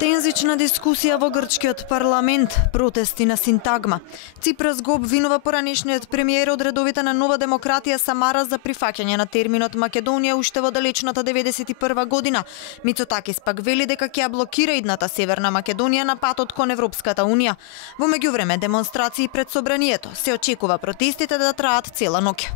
Тензична дискусија во грчкиот парламент, протести на синтагма. Ципрас го обвинува поранешниот премиер од редовите на Нова демократија Самара за прифаќање на терминот Македонија уште во далечната 91 година. Мицотакис пак вели дека ќе ја блокира идната Северна Македонија на патот кон Европската унија. Во меѓувреме демонстрации пред собранието се очекува протестите да траат цела ноќ.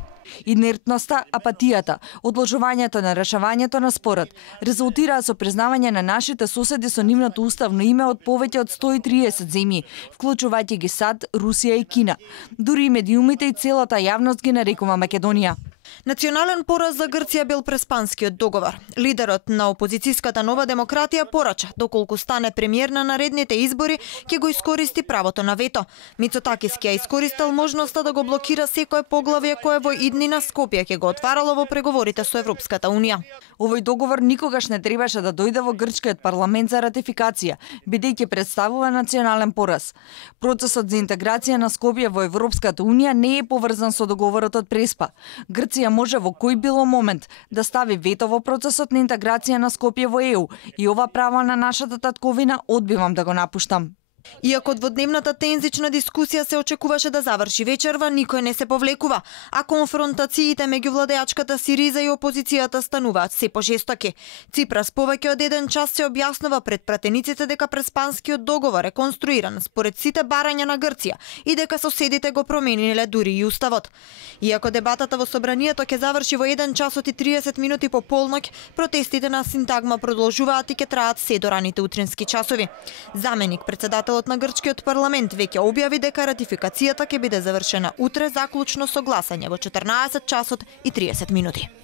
Инертноста, апатијата, одложувањето на решавањето на спорот резултираа со признавање на нашите соседи со нивното уставно име од повеќе од 130 земји, вклучувајќи ги САД, Русија и Кина. Дури и медиумите и целата јавност ги нарекува Македонија. Национален пораз за Грција бил Преспанскиот договор. Лидерот на опозицијската Нова демократија порача, доколку стане премиер на наредните избори, ќе го искористи правото на вето. Мицотакис ќе искористил можноста да го блокира секое поглавје кое во иднина Скопје ќе го отварало во преговорите со Европската унија. Овој договор никогаш не требаше да дојде во грчкиот парламент за ратификација, бидејќи представува национален пораз. Процесот за интеграција на Скопје во Европската унија не е поврзан со договорот од Преспа. Грција може во кој било момент да стави вето во процесот на интеграција на Скопје во ЕУ и ова право на нашата татковина одбивам да го напуштам. Иако дводневната тензична дискусија се очекуваше да заврши вечерва, никој не се повлекува, а конфронтациите меѓу владеачката Сириза и опозицијата стануваат се пожестоки. Ципрас повеќе од 1 час се објаснува пред пратениците дека Преспанскиот договор е конструиран според сите барања на Грција и дека соседите го промениле дури и уставот. Иако дебатата во собранието ќе заврши во 1 часот и 30 минути по полноќ, протестите на синтагма продолжуваат и ќе траат се до раните утрински часови. Заменик председател на грчкиот парламент веќе објави дека ратификацијата ќе биде завршена утре заклучно со гласање во 14 часот и 30 минути.